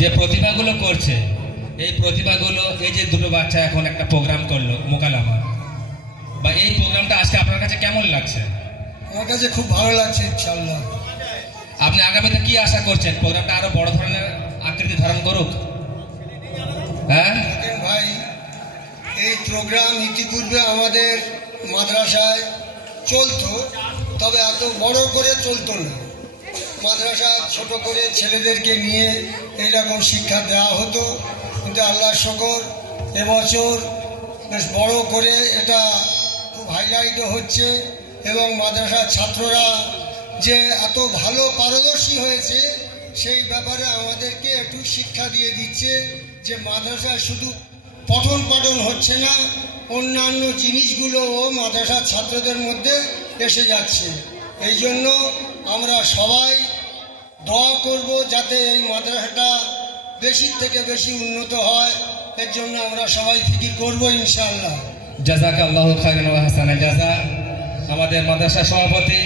যে প্রতিভাগুলো করছে, এই প্রতিভাগুলো, এই যে দুটো বাচ্চা এখন একটা প্রোগ্রাম করলো মোকালামা, বা এই প্রোগ্রামটা আজকে আপনার কাছে কেমন লাগছে? আমার কাছে খুব ভালো লাগছে। ইনশাআল্লাহ। আপনি আগামীতে কি আশা করছেন? প্রোগ্রামটা আরো বড় ধরনের আকৃতি ধারণ করুক? হ্যাঁ দেখেন ভাই, এই প্রোগ্রাম ইতিপূর্বে আমাদের মাদ্রাসায় চলতো, তবে এত বড় করে চলতো না। মাদ্রাসা ছোট করে ছেলেদেরকে নিয়ে এইরকম শিক্ষা দেওয়া হতো, কিন্তু আল্লাহর শকর এবছর বেশ বড় করে এটা খুব হাইলাইটও হচ্ছে, এবং মাদ্রাসার ছাত্ররা যে এত ভালো পারদর্শী হয়েছে সেই ব্যাপারে আমাদেরকে একটু শিক্ষা দিয়ে দিচ্ছে যে মাদ্রাসায় শুধু পঠন পাঠন হচ্ছে না, অন্যান্য জিনিসগুলোও মাদ্রাসার ছাত্রদের মধ্যে এসে যাচ্ছে। এই জন্য আমরা সবাই দোয়া করব যাতে এই মাদ্রাসাটা বেশি থেকে বেশি উন্নত হয়। এর জন্য আমরা সবাই ফিকির করব ইনশাআল্লাহ। জাযাকাল্লাহু খায়রান ওয়া হাসানান জাযা। আমাদের মাদ্রাসা সভাপতি